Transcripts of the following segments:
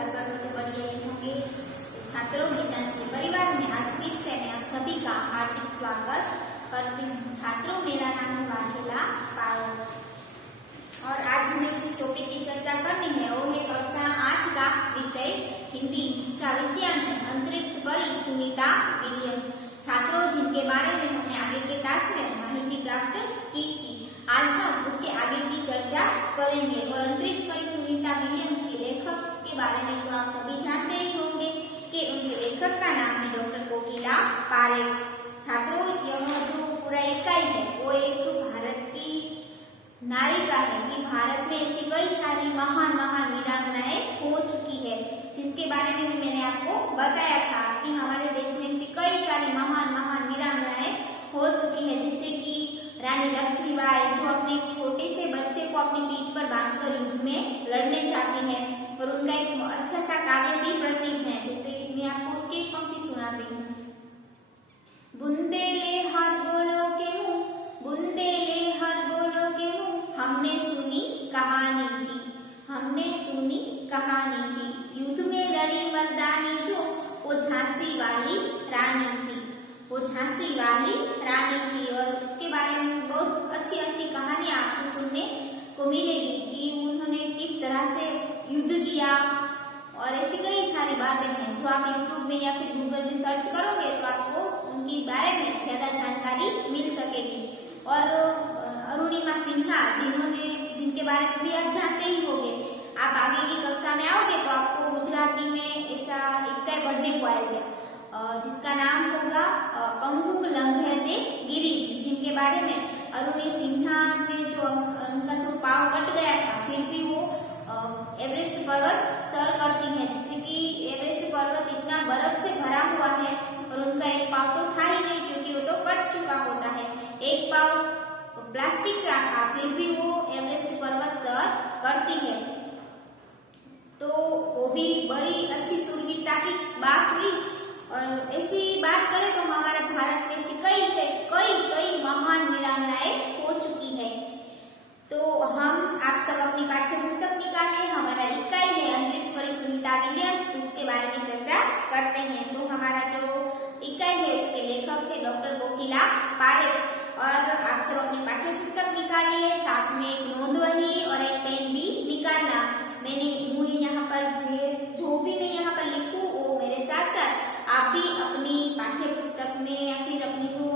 हर बार मुझे बढ़िया ही होंगे। छात्रों, गीतांजलि परिवार में आज फिर से मैं आप सभी का हार्दिक स्वागत करती हूँ। छात्रों, मेरा नाम है वाघेला पायल और आज हमें जिस टॉपिक की चर्चा करनी है वो है कक्षा 8 का विषय हिंदी, जिसका विषयांक है अंतरिक्ष परी सुनीता विलियम्स। छात्रों, जिनके बारे में हमने आगे के क्लास में माहिती प्राप्त की थी, आज हम उसके आगे की चर्चा करेंगे। और अंतरिक्ष परी सुनीता विलियम्स के लेखक के बारे में तो आप सभी जानते ही होंगे कि उनके लेखक का नाम है डॉक्टर कोकिला पारेख। छात्रों, यह जो पूरा इकाई है वो एक भारत की नायिका है कि भारत में ऐसी कई सारी महान महान वीरांगनाएं हो चुकी है, जिसके बारे में भी मैंने आपको बताया था कि हमारे देश में ऐसी कई सारी महान महान वीरांगनाएं हो चुकी है, जैसे कि रानी लक्ष्मीबाई, जो अपने छोटे से बच्चे को अपनी पीठ पर बांधकर युद्ध में लड़ने जाती है। और उनका एक अच्छा सा काव्य भी प्रसिद्ध है, जैसे मैं आपको उसकी एक पंक्ति सुनाती हूँ। बुंदेले हर बोलो के मुंह, बुंदेले हर बोलो के मुंह, हमने सुनी कहानी थी, हमने सुनी कहानी थी। युद्ध में लड़ी मर्दानी जो, वो झांसी वाली रानी थी, वो झांसी वाली रानी थी। और उसके बारे में बहुत अच्छी अच्छी कहानियां आपको सुनने को मिलेगी कि उन्होंने किस तरह से युद्ध किया। और ऐसी कई सारी बातें हैं जो आप यूट्यूब में या फिर गूगल में सर्च करोगे तो आपको उनके बारे में ज्यादा जानकारी मिल सकेगी। और अरुणिमा सिन्हा, जिनके बारे में भी आप जानते ही होंगे, आप आगे की कक्षा में आओगे तो आपको गुजराती में ऐसा इक्काई बढ़ने को आएगा जिसका नाम होगा पंगुक लंघयते गिरी, जिनके बारे में अरुणि सिन्हा ने जो उनका जो पाव कट गया था फिर भी वो एवरेस्ट पर्वत सर करती है, जैसे कि एवरेस्ट पर्वत इतना बर्फ से भरा हुआ है और उनका एक पाव तो था ही नहीं क्योंकि वो तो कट चुका होता है। एक पाव प्लास्टिक का था फिर भी वो एवरेस्ट पर्वत सर करती है। तो वो भी बड़ी अच्छी शूरवीरता की बात हुई। और ऐसी बात करें तो हमारे भारत में से कई महान वीरांगनाएं हो चुकी है। तो हम आप सब अपनी पाठ्य पुस्तक निकालिए, हमारा इकाई है अंतरिक्ष परी सुनीता विलियम्स, उसके बारे में चर्चा करते हैं। तो हमारा जो इकाई है उसके लेखक है डॉक्टर कोकिला पारेख। और आप सब अपनी पाठ्य पुस्तक निकालिए, साथ में एक नोंद वही और एक पेन भी निकालना। मुझे यहाँ पर जो भी मैं यहाँ पर लिखूं वो मेरे साथ साथ आप भी अपनी पाठ्य पुस्तक में या फिर अपनी जो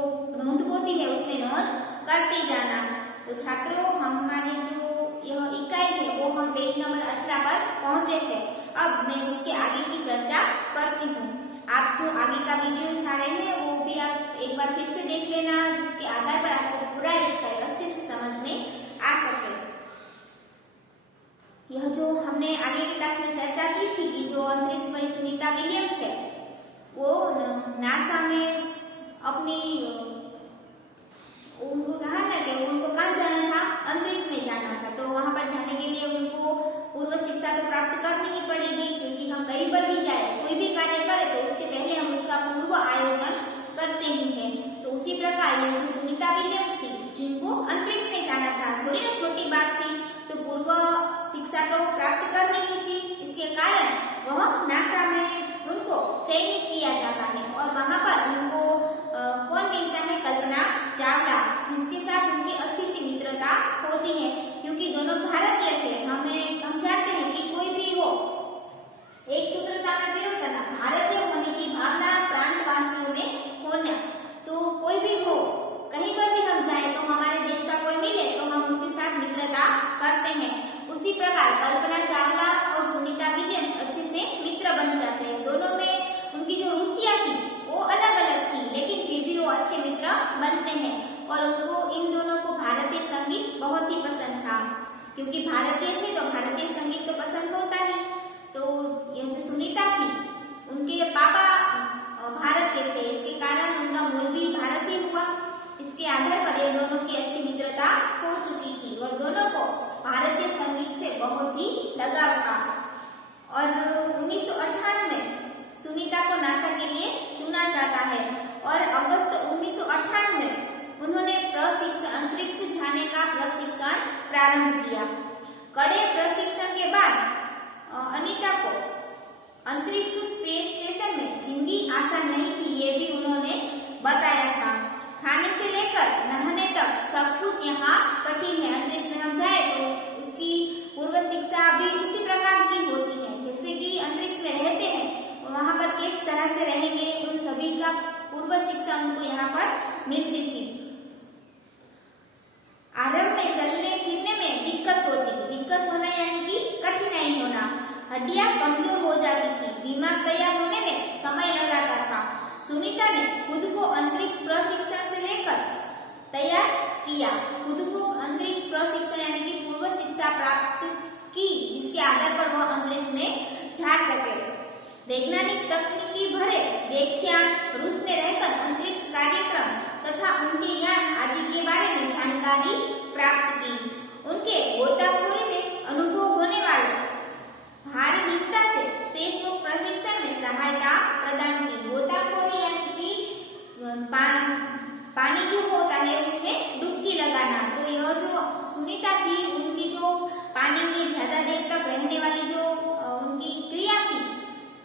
नोंद पोथी है उसमें नोंद करते जाना। तो छात्रों, हमारी जो यह इकाई है वो हम पेज नंबर 18 पर पहुंचे थे। अब मैं उसके आगे की चर्चा करती हूँ। आप जो आगे का वीडियो आ रहे हैं वो भी आप एक बार फिर से देख लेना, जिसके आधार पर आपको पूरा इकाई अच्छे से समझ में आ सके। यह जो हमने आगे की क्लास में चर्चा की थी कि जो अंतरिक्ष परी सुनीता विलियम्स है वो नासा में अपनी उनको कहा था कि उनको कहाँ जाना था, अंतरिक्ष में जाना था। तो वहां पर जाने के लिए उनको पूर्व शिक्षा तो प्राप्त करनी ही पड़ेगी, क्योंकि हम कहीं पर भी जाए कोई भी कार्य करें तो उसके पहले हम उसका पूर्व आयोजन करते ही हैं। तो उसी प्रकार ये जो सुनीता विलियम्स थी जिनको अंतरिक्ष में जाना था, थोड़ी ना छोटी बात थी, तो पूर्व शिक्षा तो प्राप्त करनी ही थी। इसके कारण वह नासा में उनको चयनित किया जाता है और वहां पर उनको कौन मिलता है, कल्पना चावला, जिसके साथ उनकी अच्छी सी मित्रता होती है, क्योंकि दोनों भारतीय थे। हम जानते हैं कि कोई भी हो एक सूत्रता में विरोध करना, भारतीय होने की भावना प्रांतवासियों में होना। तो कोई भी हो, कहीं पर भी हम जाए तो हमारे देश का कोई मिले तो हम उसके साथ मित्रता करते हैं। उसी प्रकार कल्पना चावला और सुनीता विलियम्स अच्छे से मित्र बन जाते हैं। दोनों में उनकी जो रुचियां थी वो अलग अलग थी, लेकिन फिर भी वो अच्छे मित्र बनते हैं। और उनको इन दोनों को भारतीय संगीत बहुत ही पसंद था, क्योंकि भारतीय थे तो भारतीय संगीत तो पसंद होता ही। तो यह जो सुनीता थी उनके पापा भारतीय थे, इसके कारण उनका मूल भी भारतीय हुआ। इसके आधार पर ये दोनों की अच्छी मित्रता हो चुकी थी और दोनों को भारतीय संगीत से बहुत ही लगाव था। और 1998 में सुनीता को नासा के लिए चुना जाता है और अगस्त 1998 में उन्होंने अंतरिक्ष जाने का प्रशिक्षण प्रारंभ किया। कड़े प्रशिक्षण के बाद अनीता को अंतरिक्ष स्पेस स्टेशन में जिंदगी आसान नहीं थी, ये भी उन्होंने बताया था। खाने से लेकर नहाने तक सब कुछ यहाँ कठिन है। अंतरिक्ष में हम जाए तो उसकी पूर्व शिक्षा भी उसी प्रकार की होती है। जैसे कि अंतरिक्ष में रहते हैं, वहाँ पर किस तरह से रहेंगे, उन सभी का पूर्व शिक्षा उनको यहाँ पर मिलती थी। आरंभ में चलने फिरने में दिक्कत होती, दिक्कत होना यानी कि कठिनाई होना, हड्डियां कमजोर हो जाती थी, दिमाग तैयार होने में समय लगाता था। सुनीता ने खुद को अंतरिक्ष प्रशिक्षण से लेकर तैयार किया, खुद को अंतरिक्ष प्रशिक्षण यानी कि पूर्व शिक्षा प्राप्त की, जिसके आधार पर वह अंतरिक्ष में जा सके। वैज्ञानिक तकनीकी भरे व्याख्यान, रूस में रहकर अंतरिक्ष कार्यक्रम तथा उनके यान आदि के बारे में जानकारी प्राप्त की। उनके गोताखोरी में अनुभव होने वाले भारहीनता से स्पेस वॉक प्रशिक्षण में सहायता प्रदान की। गोताखोरी यानी कि पानी जो होता है उसमें डुबकी लगाना। तो यह जो सुनीता थी, उनकी जो पानी में ज्यादा देर तक रहने वाली जो उनकी क्रिया थी,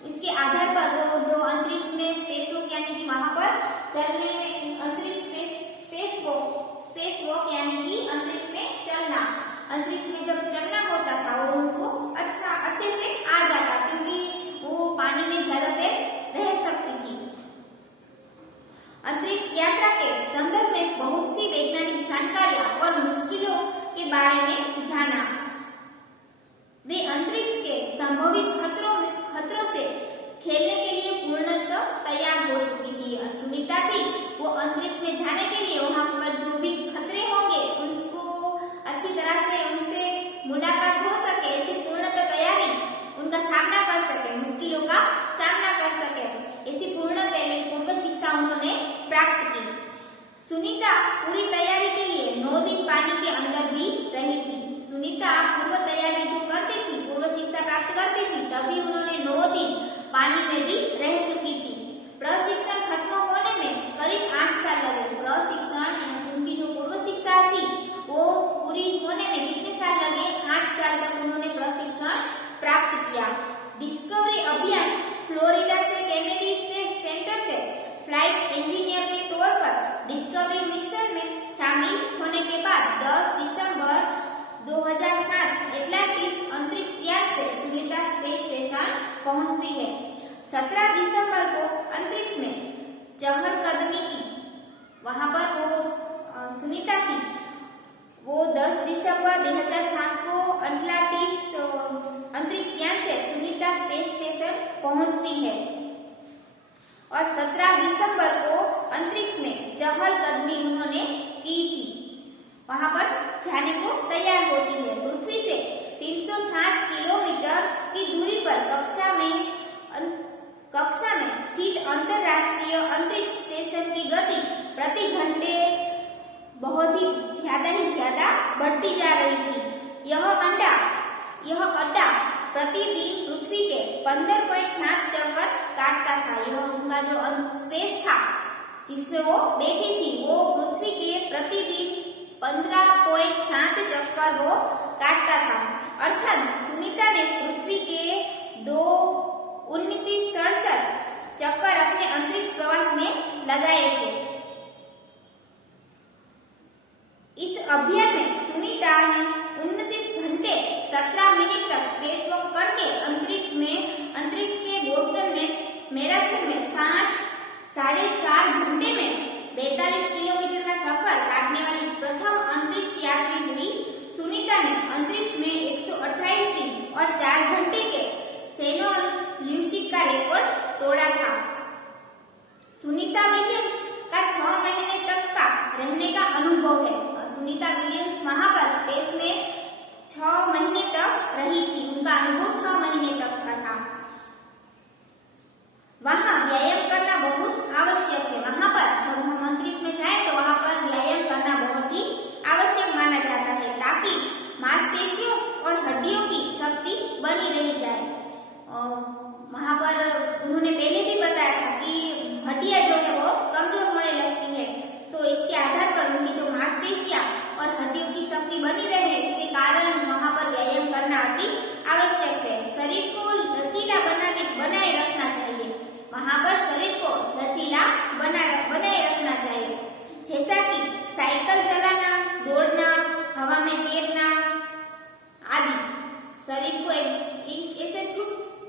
इसके आधार पर वो जो अंतरिक्ष में स्पेस वॉक यानी कि वहां पर चलने में अंतरिक्ष स्पेस वॉक यानी कि अंतरिक्ष में चलना, अंतरिक्ष में जब चलना होता था वो उनको अच्छे से आ जाता, क्योंकि वो पानी में ज्यादा देर रह सकती थी। अंतरिक्ष यात्रा के संदर्भ में बहुत सी वैज्ञानिक जानकारियां और मुश्किलों के बारे में जाना। वे अंतरिक्ष के संभावित खतरों से खेलने के लिए पूर्णतः तैयार हो चुकी थी। सुनीता थी, वो अंतरिक्ष में जाने के लिए वहां पर जो भी खतरे होंगे उनको अच्छी तरह से उनसे मुलाकात हो सके, ऐसी पूर्णतः तैयारी उनका सामना कर सके, मुश्किलों का सामना कर सके, ऐसी पूर्व शिक्षा उन्होंने प्राप्त की। सुनीता पूरी तैयारी के लिए 9 दिन पानी के अंदर भी रही थी। सुनीता पूर्व तैयारी जो करती थी, पूर्व शिक्षा प्राप्त करती थी, तभी उन्होंने 9 दिन पानी में भी रह चुकी थी। प्रशिक्षण खत्म होने में करीब 8 साल लगे। प्रशिक्षण उनकी जो पूर्व शिक्षा थी वो पूरी होने में कितने साल लगे? 8 साल तक उन्होंने प्रशिक्षण प्राप्त किया। डिस्कवरी अभियान फ्लोरिडा से केनेडी स्पेस सेंटर से फ्लाइट इंजीनियर के तौर पर डिस्कवरी मिशन में शामिल होने के बाद 10 दिसंबर 2007 एटलांटिस अंतरिक्ष यान से सुनीता स्पेस स्टेशन पहुंचती है। 17 दिसंबर को अंतरिक्ष में चहलकदमी की, वहां पर वो सुनीता थी, वो 10 दिसंबर 2007 को एटलांटिस अंतरिक्ष यान से सुनीता स्पेस स्टेशन पहुंचती है और 17 दिसंबर को अंतरिक्ष में चहलकदमी उन्होंने की थी, वहां पर जाने को तैयार होती है। पृथ्वी से 360 किलोमीटर की दूरी पर कक्षा में स्थित अंतरराष्ट्रीय अंतरिक्ष स्टेशन की गति प्रति घंटे बहुत ही ज्यादा बढ़ती जा रही थी। यह अड्डा प्रतिदिन पृथ्वी के 15.7 चक्कर काटता था। यह उनका जो स्पेस था जिसमें वो बैठी थी, वो पृथ्वी के प्रतिदिन 15.7 चक्कर वो काटता था। अर्थात सुनीता ने पृथ्वी के 2,1967 चक्कर अपने अंतरिक्ष प्रवास में लगाए थे। इस अभियान में सुनीता ने 29 घंटे 17 मिनट तक स्पेस वॉक करके अंतरिक्ष के बोस्टन में मैराथन में 4.5 घंटे में 42 किलोमीटर का सफर काटने वाली प्रथम अंतरिक्ष यात्री हुई। सुनीता ने अंतरिक्ष में 128 दिन और 4 घंटे के सेनोल्यूसिक का रिकॉर्ड तोड़ा था। सुनीता विलियम्स का 6 महीने तक का रहने का अनुभव है। सुनीता विलियम्स वहां पर स्पेस में 6 महीने तक रही थी, उनका अनुभव 6 महीने तक का था। वहां व्यायाम करना बहुत आवश्यक है। वहां पर जब हम अंतरिक्ष में जाए तो वहां पर व्यायाम करना बहुत ही आवश्यक माना जाता है, ताकि मांसपेशियों और हड्डियों की शक्ति बनी रह जाए। और वहां पर उन्होंने पहले भी बताया था कि हड्डियां जो है वो कमजोर होने लगती है, तो इसके आधार पर उनकी जो मांसपेशियां और हड्डियों की शक्ति बनी रहे, इसके कारण वहां पर व्यायाम करना अति आवश्यक है। शरीर को लचीला बनाने बनाए रखना चाहिए, जैसा कि साइकिल चलाना, दौड़ना, हवा में तैरना आदि। शरीर को ऐसे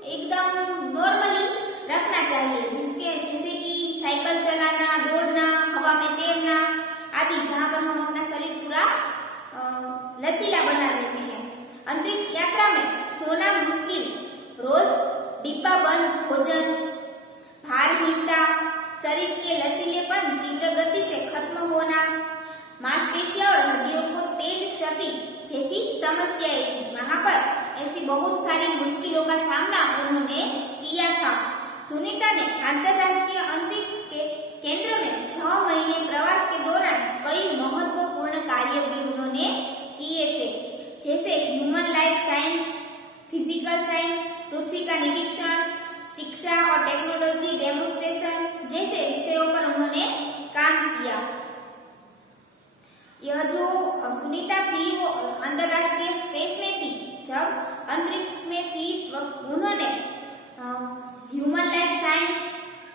एकदम नॉर्मली रखना चाहिए, जैसे कि साइकिल चलाना, दौड़ना, हवा में तैरना आदि, जहाँ पर हम अपना शरीर पूरा लचीला बना लेते हैं। अंतरिक्ष यात्रा में सोना मुश्किल, रोज डिब्बा बंद भोजन, भारहीनता, शरीर के लचीलेपन तीव्र गति से खत्म होना, मांसपेशियों और हड्डियों को तेज क्षति जैसी समस्याएं थी। वहां पर ऐसी बहुत सारी मुश्किलों का सामना उन्होंने किया था। सुनीता ने अंतरराष्ट्रीय अंतरिक्ष के केंद्र में 6 महीने प्रवास के दौरान कई महत्वपूर्ण कार्य भी उन्होंने किए थे, जैसे human life science, physical science, पृथ्वी का निरीक्षण, शिक्षा और टेक्नोलॉजी डेमोन्स्ट्रेशन जैसे विषयों पर उन्होंने काम किया। यह जो सुनीता थी वो अंतरराष्ट्रीय स्पेस में थी। जब अंतरिक्ष में थी तो उन्होंने human life science,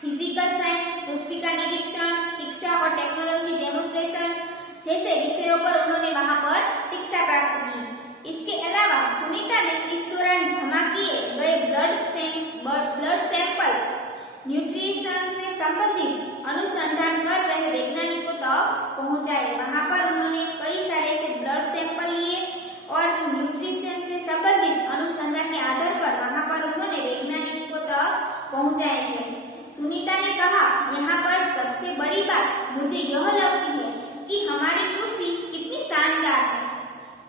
physical science, पृथ्वी का निरीक्षण, शिक्षा और टेक्नोलॉजी डेमोन्स्ट्रेशन जैसे विषयों पर उन्होंने वहां पर शिक्षा प्राप्त की। इसके अलावा सुनीता ने इस दौरान जमा किए गए ब्लड सैंपल न्यूट्रिशन से संबंधित अनुसंधान कर रहे वैज्ञानिकों तक पहुंचाए। वहां पर उन्होंने कई सारे ऐसे ब्लड सैंपल लिए और न्यूट्रिशन से संबंधित अनुसंधान के आधार पर वहां पर उन्होंने वैज्ञानिकों तक पहुंचाए थे। सुनीता ने कहा, यहाँ पर सबसे बड़ी बात मुझे यह लगती है कि हमारी पृथ्वी कितनी शानदार है।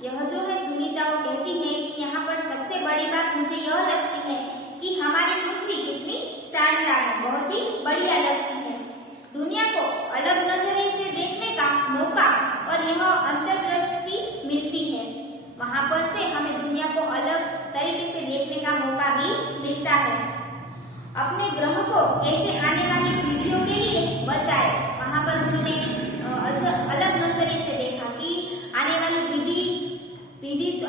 यह जो है सुनीता वो कहती है कि यहाँ पर सबसे बड़ी बात मुझे यह लगती है कि हमारी पृथ्वी कितनी शानदार है, बहुत ही बढ़िया लगती है। दुनिया को अलग नजरिए से देखने का मौका और यह अंतर्दृष्टि मिलती है। वहां पर से हमें दुनिया को अलग तरीके से देखने का मौका भी मिलता है। अपने ग्रह को कैसे आने वाली पीढ़ियों के लिए बचाए, वहां पर उन्होंने अलग नजरिए से देखा कि आने वाली पीढ़ी तो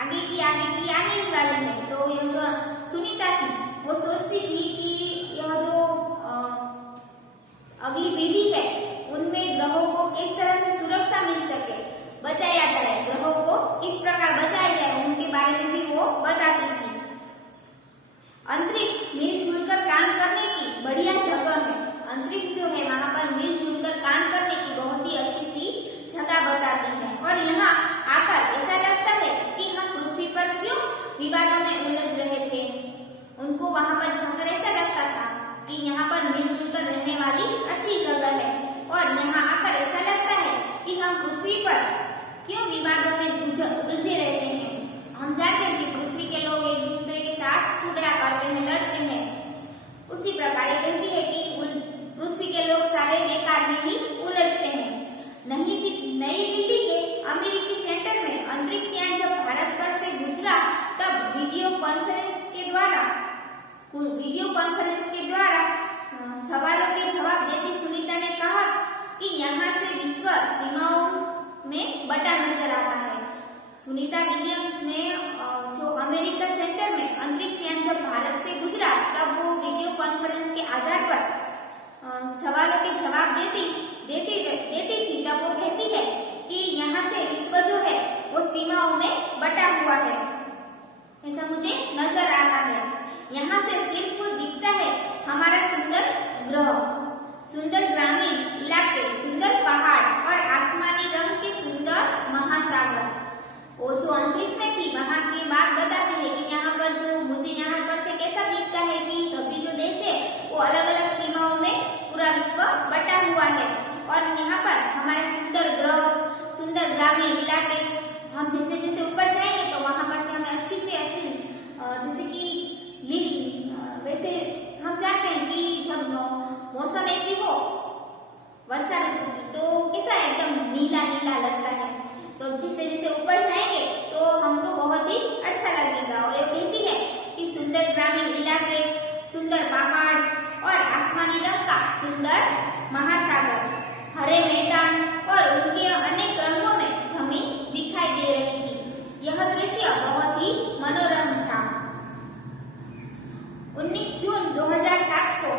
आगे की आने ही वाली है। तो यह जो सुनीता थी वो सोचती थी कि यह जो अगली पीढ़ी है उनमें ग्रहों को किस तरह से सुरक्षा मिल सके, बचाया जाए, ग्रहों को किस प्रकार बचाया जाए, उनके बारे में भी वो बताती थी। अंतरिक्ष मिलजुल कर काम करने की बढ़िया जगह है। अंतरिक्ष जो है वहां पर मिलजुल कर काम करने की बहुत ही अच्छी सी जगह बताती है। और यहाँ आकर ऐसा लगता है कि हम पृथ्वी पर क्यों विवादों में उलझ रहे थे। उनको वहां पर जाकर ऐसा लगता था कि यहाँ पर मिलजुल कर रहने वाली अच्छी जगह है, और यहाँ आकर ऐसा लगता है कि हम पृथ्वी पर क्यों विवादों में उलझे रहते हैं। हम जानते हैं कि पृथ्वी के लोग एक दूसरे के साथ झगड़ा करते हैं, लड़ते हैं। उसी प्रकार ये कहती है कि पृथ्वी के लोग सारे बेकार में ही उलझते हैं। नई दिल्ली के अमेरिकी सेंटर में अंतरिक्ष यान जब भारत पर से गुजरा तब वीडियो कॉन्फ्रेंस के द्वारा सवालों के जवाब देती सुनीता ने कहा कि यहाँ से विश्व सीमाओं में बटा नजर आता है। सुनीता विलियम्स ने जो अमेरिका सेंटर में अंतरिक्ष यान जब भारत से गुजरा तब वो वीडियो कॉन्फ्रेंस के आधार पर सवालों के जवाब देती थी। तब वो कहती है कि यहाँ से विश्व जो है वो सीमाओं में बटा हुआ है, ऐसा मुझे नजर आता है। यहाँ से सिर्फ दिखता है हमारा सुंदर ग्रह, सुंदर ग्रामीण इलाके, सुंदर पहाड़ और आसमानी रंग के सुंदर महासागर। वो जो अंतरिक्ष में थी वहां की बात बताती है कि यहाँ पर जो मुझे यहाँ पर से कैसा दिखता है कि सभी जो देश है वो अलग अलग सीमाओं में पूरा विश्व बटा हुआ है, और यहाँ पर हमारे सुंदर ग्रह, सुंदर ग्रामीण इलाके, हम जैसे जैसे ऊपर जाएंगे तो वहां पर से हमें अच्छी से अच्छी जैसे कि वैसे हम जानते हैं कि जब मौसम ऐसी हो वर्षा ऋतु की तो कैसा एकदम नीला नीला लगता है। तो जैसे जैसे ऊपर जाएंगे तो हमको बहुत ही अच्छा लगेगा। और ये कहती है कि सुंदर ग्रामीण इलाके, सुंदर पहाड़ और आसमानी रंग का सुंदर महासागर, हरे मैदान और उनके अनेक रंगों में जमीन दिखाई दे रही थी। यह दृश्य बहुत ही मनोरम था। 19 जून 2007 को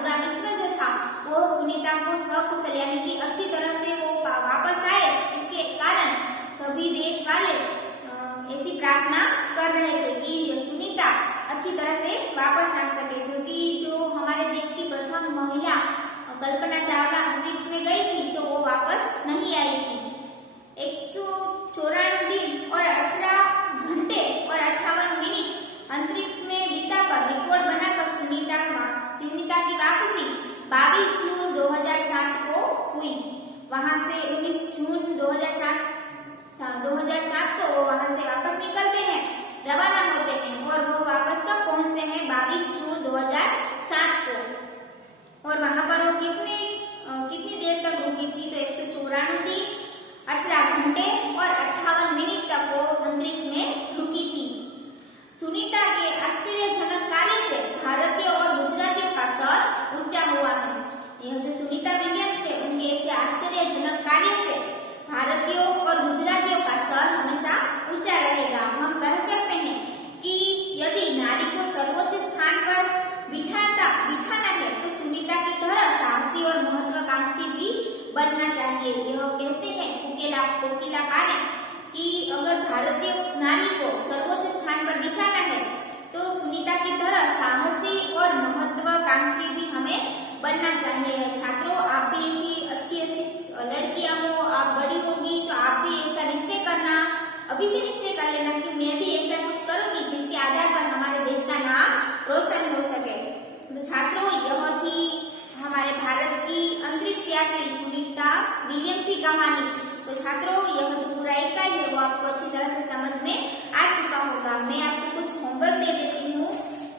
पूरा विश्व जो था वो सुनीता को सकुशल यानी कि अच्छी तरह से वो वापस आए, इसके कारण सभी देश वाले ऐसी प्रार्थना कर रहे थे कि सुनीता अच्छी तरह से वापस आ सके, क्योंकि जो हमारे देश की प्रथम महिला कल्पना चावला अंतरिक्ष में गई थी तो वो वापस नहीं आई थी। 194 दिन और 18 घंटे और 58 मिनट अंतरिक्ष में बिताकर रिकॉर्ड बनाकर सुनीता की वापसी 22 जून 2007 को हुई। वहां से 19 जून 2007 को वो वहां से वापस निकलते हैं, रवाना होते हैं और वो वापस कब पहुंचते हैं 22 जून 2007 को। और वहां पर वो कितनी देर तक रुकी थी तो 194 दिन 18 घंटे और 58 मिनट तक वो अंतरिक्ष में रुकी थी। सुनीता के आश्चर्यजनक कार्य से भारतीयों और गुजरातियों का सर ऊंचा हुआ है। यह जो सुनीता विलियम्स थे उनके ऐसे आश्चर्यजनक कार्य से भारतीयों और गुजरातियों का सर हमेशा ऊंचा रहेगा। हम कह सकते हैं कि यदि नारी को सर्वोच्च स्थान पर बिठाना है तो सुनीता की तरह साहसी और महत्वाकांक्षी भी बनना चाहिए। यह कहते हैं कोकिला पारेख कि अगर भारतीय नारी को सर्वोच्च स्थान पर बिठाना है तो सुनीता की तरह साहसी और महत्वाकांक्षी भी हमें बनना चाहिए। छात्रों, आप भी ऐसी अच्छी लड़कियां हो, आप बड़ी होगी तो आप भी ऐसा निश्चय करना, अभी से निश्चय कर लेना कि मैं भी ऐसा कुछ करूंगी जिसके आधार पर हमारे देश का नाम रोशन हो सके। तो छात्रों, यह थी हमारे भारत की अंतरिक्ष यात्री सुनीता विलियम्स की कहानी। तो छात्रों, यह जो पूरा इकाई है वो आपको अच्छी तरह से समझ में आ चुका होगा। मैं आपको कुछ होमवर्क दे देती हूँ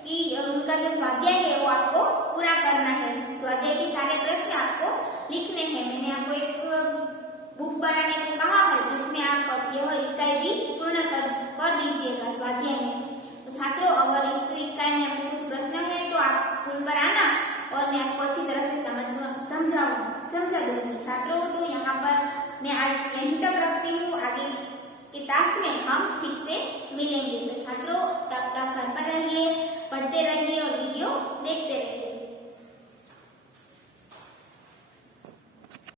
कि उनका जो स्वाध्याय है वो आपको पूरा करना है। स्वाध्याय के सारे प्रश्न आपको लिखने हैं। मैंने आपको एक बुक बनाने को कहा है जिसमें आप यह इकाई भी पूर्ण कर दीजिएगा स्वाध्याय में। तो छात्रों, अगर इस इकाई में आपको कुछ प्रश्न है तो आप स्कूल पर आना और मैं आपको अच्छी तरह से समझा दूंगी। छात्रों, तो यहाँ पर मैं आज यहीं तक रखती हूँ। आगे के क्लास में हम फिर से मिलेंगे। तो छात्रों, तब तक घर पर